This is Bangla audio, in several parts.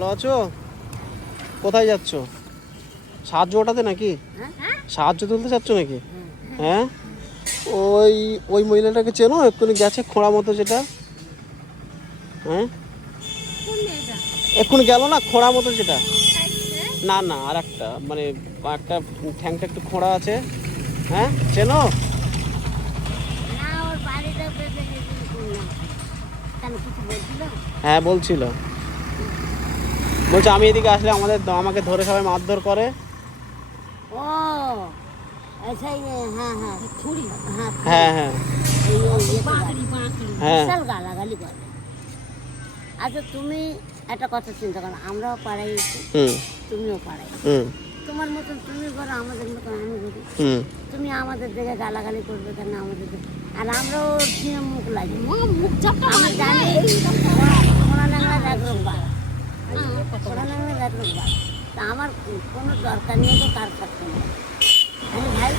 ভালো আছো? কোথায় যাচ্ছ? সাহায্য ওঠাতে নাকি? সাহায্য তুলতে যাচ্ছ নাকি? হ্যাঁ, ওই ওই মহিলাটাকে চেনো? এক্ষুনি গেছে খোঁড়া মতো যেটা। হ্যাঁ, এক্ষুনি গেল না খোঁড়া মতো যেটা? না না, আর একটা মানে একটা ঠ্যাংটা একটু খোঁড়া আছে। হ্যাঁ, চেনো? হ্যাঁ বলছিল, বলছে আমি এদিকে আসলে আমাকে ধরে সবাই মারধর করে। ও আচ্ছা, হ্যাঁ হ্যাঁ ছুরি, হ্যাঁ হ্যাঁ হ্যাঁ। বিশাল গালাগালি করে। আচ্ছা তুমি একটা কথা চিন্তা করো, আমরাও পাড়াই এসেছি, তুমিও পাড়াই, তোমার মতন তুমি করো, আমাদের মতন আমি করি। তুমি আমাদের দিকে গালাগালি করবে কেন আমাদের? আর আমরাও মুখ লাগি, মুখ চাপটা আমরা জানি ওরা নাংলার একরকম বার, ওরা নাংলার একরকম বার। তা আমার কোনো দরকার নেই তো কার থাকতে নেই। আমি ভাই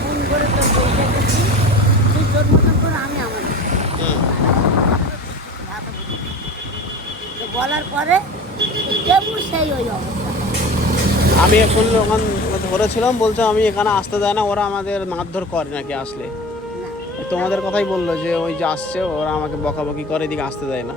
ফোন করে তোর বলতে গেছি, তুই তোর মতন করে আমি আমার বলার পরে কেবল সেই ওই অবস্থা। আমি এখন যখন ধরেছিলাম বলছে আমি এখানে আসতে দেয় না, ওরা আমাদের মারধর করে নাকি আসলে। তোমাদের কথাই বললো যে ওই যে আসছে ওরা আমাকে বকাবকি করে, এদিকে আসতে দেয় না।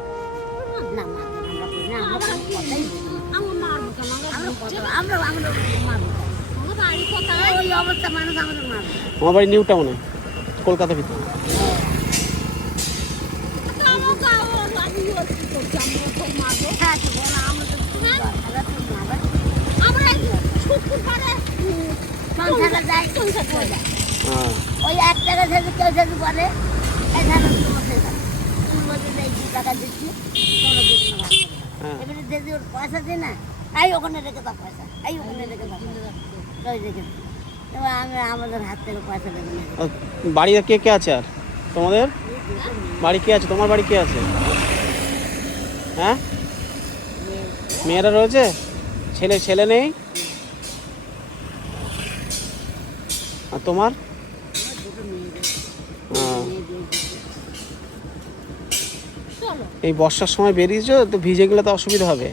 আমার বাড়ি নিউ টাউনে, কলকাতা ভিতরে। ওই 1 টাকা থেকে কেউ যদি বলে টাকা দিচ্ছি, এবারে যদি ওর পয়সা দিই না, এই ওখানে রেখে দাও পয়সা, এই ওখানে রেখে দাও রেখে দাও। এবার আমি আমাদের হাত থেকে পয়সা দেবো না। বাড়িতে কে কে আছে? আর তোমাদের বাড়ি কে আছে? তোমার বাড়ি কে আছে? হ্যাঁ, মেয়েরা রয়েছে, ছেলে নেই? আর তোমার? এই বর্ষার সময় বেরিয়েছো তো, ভিজে গেলে তো অসুবিধা হবে।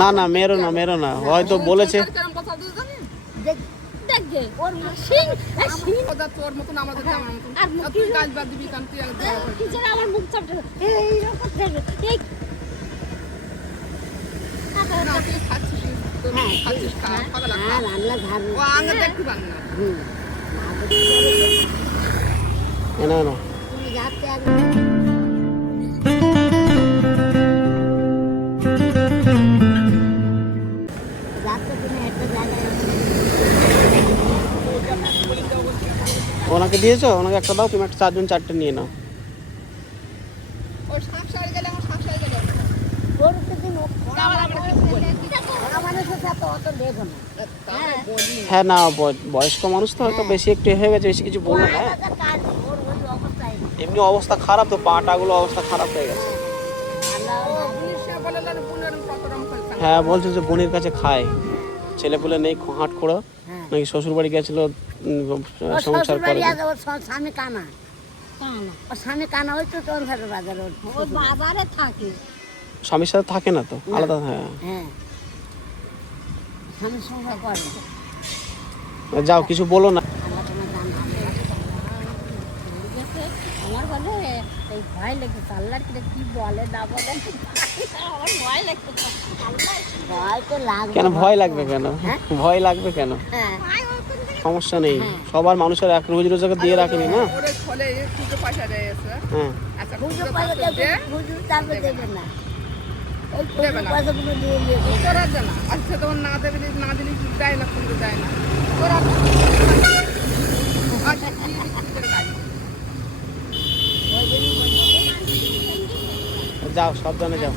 না না, মেরো না, হয়তো বলেছে। ওনাকে দিয়েছো? ওনাকে একটা দাও, তুমি একটা 4 জন 4টে নিয়ে নাও। হ্যাঁ না, বয়স্ক মানুষ তো হয়তো বেশি একটু হয়ে গেছে, বেশি কিছু বললো না। এমনি অবস্থা খারাপ তো, পাটাগুলো অবস্থা খারাপ হয়ে গেছে। হ্যাঁ বলছে যে বোনের কাছে খায়, ছেলেপুলে নেই, হাট খোড়া নাকি শ্বশুর বাড়ি গেছিল সংসার করে। স্বামী কানা, ওর স্বামী কানা, ওই তো বাজারে থাকে, স্বামীর সাথে থাকে না তো, আলাদা। হ্যাঁ হ্যাঁ, স্বামীর সংসার করে। যাও, কিছু বলো না। আমার বলে এই ভয় লেগেছে, আল্লাহর কি বলে না বলে আমার ভয় লেগেছে। ভয় তো লাগবে। কেন ভয় লাগবে? কেন ভয় লাগবে? কেন সমস্যা নেই, সবার মানুষের এক রোজ রোজগার দিয়ে রাখেনি না। যাও, সাবধানে যাও।